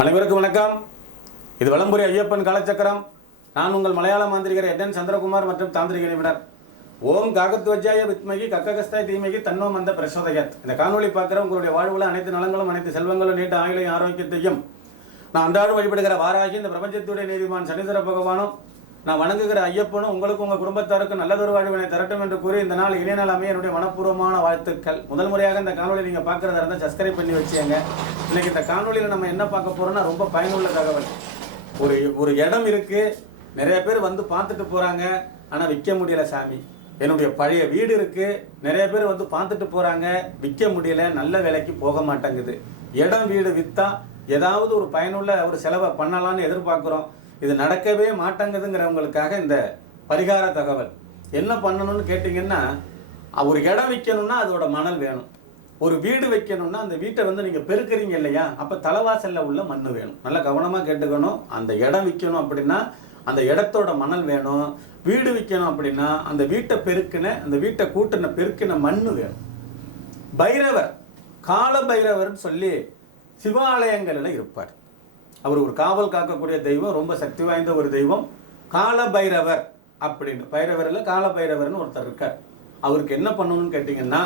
அனைவருக்கும் வணக்கம். இது வளம்புரி ஐயப்பன் காலச்சக்கரம். நான் உங்கள் மலையாள மாந்திரிகர் எடன் சந்திரகுமார் மற்றும் தாந்திரிக நிபுணர் ஓம் காகத்வஜாய வித்மகி கக்ககஸ்தாய் தீமகி தன்னோ மந்த பிரசோதயத். இந்த காணொளி பார்க்குற உங்களுடைய வாழ்வுல அனைத்து நலங்களும் அனைத்து செல்வங்களும் நீட்டு ஆயுளையும் ஆரோக்கியத்தையும் நான் அன்றாடம் வழிபடுகிற வாராகி இந்த பிரபஞ்சத்துடைய நீதிமான் சனீஸ்வர பகவானும் நான் வணங்குகிற ஐயப்பனும் உங்களுக்கு உங்கள் குடும்பத்தாருக்கும் நல்லதொரு வாழ்வினை தரட்டும் என்று கூறி இந்த நாள் இளைய நாள் அமைய என்னுடைய மனப்பூர்வமான வாழ்த்துக்கள். முதல் முறையாக இந்த காணொலி நீங்கள் பார்க்குறதா இருந்தால் சப்ஸ்கிரைப் பண்ணி வச்சுங்க இன்னைக்கு இந்த காணொலியில் நம்ம என்ன பார்க்க போறோம்னா ரொம்ப பயனுள்ள தகவல். ஒரு ஒரு இடம் இருக்கு. நிறைய பேர் வந்து பார்த்துட்டு போறாங்க. ஆனால் விற்க முடியல சாமி. என்னுடைய பழைய வீடு இருக்கு. நிறைய பேர் வந்து பார்த்துட்டு போறாங்க. விற்க முடியல. நல்ல விலைக்கு போக மாட்டேங்குது. இடம் வீடு வித்தா ஏதாவது ஒரு பயனுள்ள ஒரு செலவை பண்ணலாம்னு எதிர்பார்க்குறோம். இது நடக்கவே மாட்டேங்குதுங்கிறவங்களுக்காக இந்த பரிகார தகவல். என்ன பண்ணணும்னு கேட்டிங்கன்னா ஒரு இடம் விற்கணும்னா அதோட மணல் வேணும். ஒரு வீடு வைக்கணும்னா அந்த வீட்டை வந்து நீங்கள் பெருக்கிறீங்க இல்லையா? அப்போ தலைவாசலில் உள்ள மண் வேணும். நல்லா கவனமாக கேட்டுக்கணும். அந்த இடம் விற்கணும் அப்படின்னா அந்த இடத்தோட மணல் வேணும். வீடு விற்கணும் அப்படின்னா அந்த வீட்டை பெருக்கின அந்த வீட்டை கூட்டின பெருக்கின மண் வேணும். பைரவர் கால பைரவர்னு சொல்லி சிவாலயங்களில் இருப்பார். அவர் ஒரு காவல் காக்கக்கூடிய தெய்வம் ரொம்ப சக்தி வாய்ந்த ஒரு தெய்வம். கால பைரவர் அப்படின்னு பைரவரில் கால பைரவர்னு ஒருத்தர் இருக்கார். அவருக்கு என்ன பண்ணணும்னு கேட்டிங்கன்னா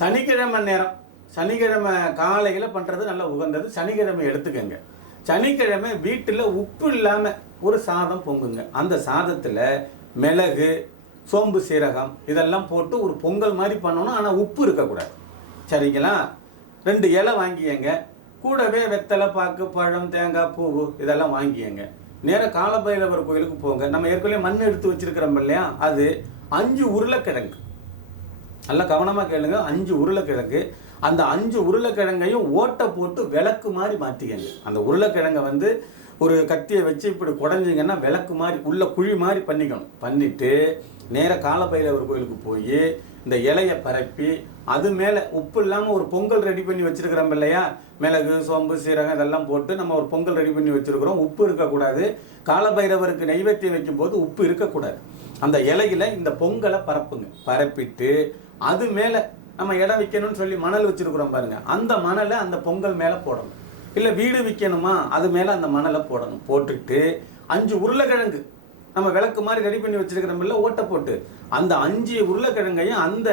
சனிக்கிழமை நேரம் சனிக்கிழமை காலையில் பண்ணுறது நல்லா உகந்தது. சனிக்கிழமை எடுத்துக்கோங்க. சனிக்கிழமை வீட்டில் உப்பு இல்லாமல் ஒரு சாதம் பொங்குங்க. அந்த சாதத்தில் மிளகு சோம்பு சீரகம் இதெல்லாம் போட்டு ஒரு பொங்கல் மாதிரி பண்ணணும். ஆனால் உப்பு இருக்கக்கூடாது. சரிங்களா? ரெண்டு இலை வாங்கியங்க கூடவே வெத்தலை பாக்கு பழம் தேங்காய் பூவு இதெல்லாம் வாங்கியங்க நேராக காலபைரவர் கோயிலுக்கு போங்க. நம்ம ஏற்கனவே மண் எடுத்து வச்சிருக்கிறோம் இல்லையா? அது அஞ்சு உருளைக்கிழங்கு. நல்லா கவனமாக கேளுங்க. அஞ்சு உருளைக்கிழங்கு. அந்த அஞ்சு உருளைக்கிழங்கையும் ஓட்டை போட்டு விளக்கு மாதிரி மாற்றிக்கங்க அந்த உருளைக்கிழங்கை வந்து ஒரு கத்தியை வச்சு இப்படி குடஞ்சிங்கன்னா விளக்கு மாதிரி உள்ள குழி மாதிரி பண்ணிக்கணும். பண்ணிட்டு நேராக காலபைரவர் கோயிலுக்கு போய் இந்த இலையை பரப்பி அது மேலே உப்பு இல்லாமல் ஒரு பொங்கல் ரெடி பண்ணி வச்சுருக்கிறோம் இல்லையா? மிளகு சோம்பு சீரகம் இதெல்லாம் போட்டு நம்ம ஒரு பொங்கல் ரெடி பண்ணி வச்சுருக்கிறோம். உப்பு இருக்கக்கூடாது. காலபைரவருக்கு நைவேத்தியம் வைக்கும்போது உப்பு இருக்கக்கூடாது. அந்த இலையில இந்த பொங்கலை பரப்புங்க. பரப்பிட்டு அது மேலே நம்ம இடம் விற்கணும்னு சொல்லி மணல் வச்சுருக்குறோம் பாருங்கள் அந்த மணலை அந்த பொங்கல் மேலே போடணும். இல்லை வீடு விற்கணுமா அது மேலே அந்த மணலை போடணும். போட்டுட்டு அஞ்சு உருளைக்கிழங்கு நம்ம விளக்கு மாதிரி ரெடி பண்ணி வச்சிருக்கிறோம் ஓட்டை போட்டு அந்த அஞ்சு உருளைக்கிழங்கையும் அந்த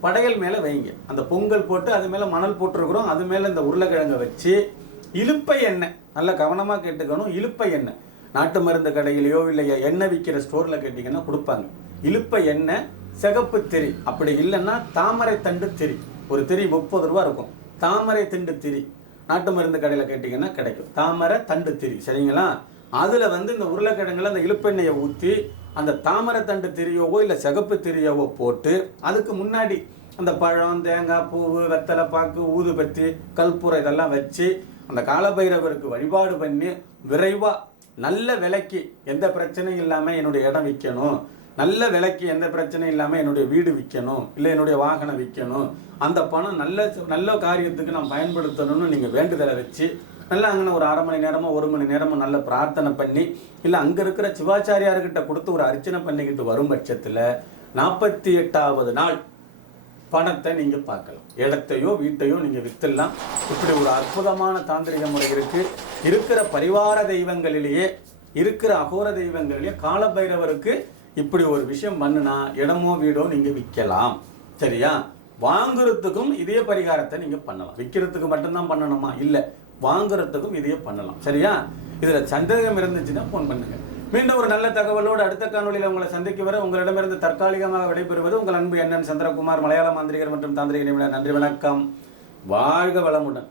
படையல் மேலே வைங்க. அந்த பொங்கல் போட்டு அது மேலே மணல் போட்டிருக்கிறோம் அது மேலே இந்த உருளைக்கிழங்கை வச்சு இழுப்பை எண்ணெய். நல்லா கவனமாக கேட்டுக்கணும் இழுப்பை எண்ணெய். நாட்டு மருந்து கடையிலையோ இல்லை எண்ணெய் விற்கிற ஸ்டோரில் கேட்டிங்கன்னா கொடுப்பாங்க. இழுப்பை எண்ணெய் சிகப்பு திரி. அப்படி இல்லைன்னா தாமரை தண்டு திரி. ஒரு திரி முப்பது ரூபா இருக்கும். தாமரை திண்டு திரி. நாட்டு மருந்து கடையில் கேட்டிங்கன்னா கிடைக்கும். தாமரை தண்டு திரி. சரிங்களா? அதில் வந்து இந்த உருளைக்கிழங்குல அந்த இழுப்பெண்ணெயை ஊற்றி அந்த தாமரை தண்டு திரியோவோ இல்லை சிகப்பு திரியோவோ போட்டு அதுக்கு முன்னாடி அந்த பழம் தேங்காய் பூவு வெத்தலை பாக்கு ஊதுபத்தி கற்பூரம் இதெல்லாம் வச்சு அந்த காலபைரவருக்கு வழிபாடு பண்ணி விரைவாக நல்ல விலைக்கு எந்த பிரச்சனையும் இல்லாமல் என்னுடைய இடம் விற்கணும் நல்ல விலைக்கு எந்த பிரச்சனையும் இல்லாமல் என்னுடைய வீடு விற்கணும் இல்லை என்னுடைய வாகனம் விற்கணும் அந்த பணம் நல்ல நல்ல காரியத்துக்கு நான் பயன்படுத்தணும்னு நீங்கள் வேண்டுதலை வச்சு நல்லா அங்கே ஒரு அரை மணி நேரமோ ஒரு மணி நேரமோ நல்ல பிரார்த்தனை பண்ணி இல்லை அங்கே இருக்கிற சிவாச்சாரியார்கிட்ட கொடுத்து ஒரு அர்ச்சனை பண்ணிக்கிட்டு வரும் பட்சத்தில் நாற்பத்தி எட்டாவது நாள் பணத்தை நீங்கள் பார்க்கலாம். இடத்தையோ வீட்டையோ நீங்கள் விற்றுலாம் இப்படி ஒரு அற்புதமான தாந்திரிக முறை இருக்குது இருக்கிற பரிவார தெய்வங்களிலேயே இருக்கிற அகோர தெய்வங்களிலேயே காலபைரவருக்கு இப்படி ஒரு விஷயம் பண்ணுனா இடமோ வீடோ நீங்கள் விற்கலாம். சரியா? வாங்குறதுக்கும் இதே பரிகாரத்தை நீங்கள் பண்ணலாம். விற்கிறதுக்கு மட்டும்தான் பண்ணணுமா? இல்லை. வாங்குறதுக்கும் இதையே பண்ணலாம். சரியா? இதில் சந்தேகம் இருந்துச்சுன்னா ஃபோன் பண்ணுங்க. மீண்டும் ஒரு நல்ல தகவலோடு அடுத்த காணொலியில் உங்களை சந்திக்க வர உங்களிடமிருந்து தற்காலிகமாக விடைபெறுவது உங்கள் அன்பு என்னன் சந்திரகுமார் மலையாள மாந்திரிகர் மற்றும் தாந்திரிக நிபுணர் நன்றி வணக்கம். வாழ்க வளமுடன்.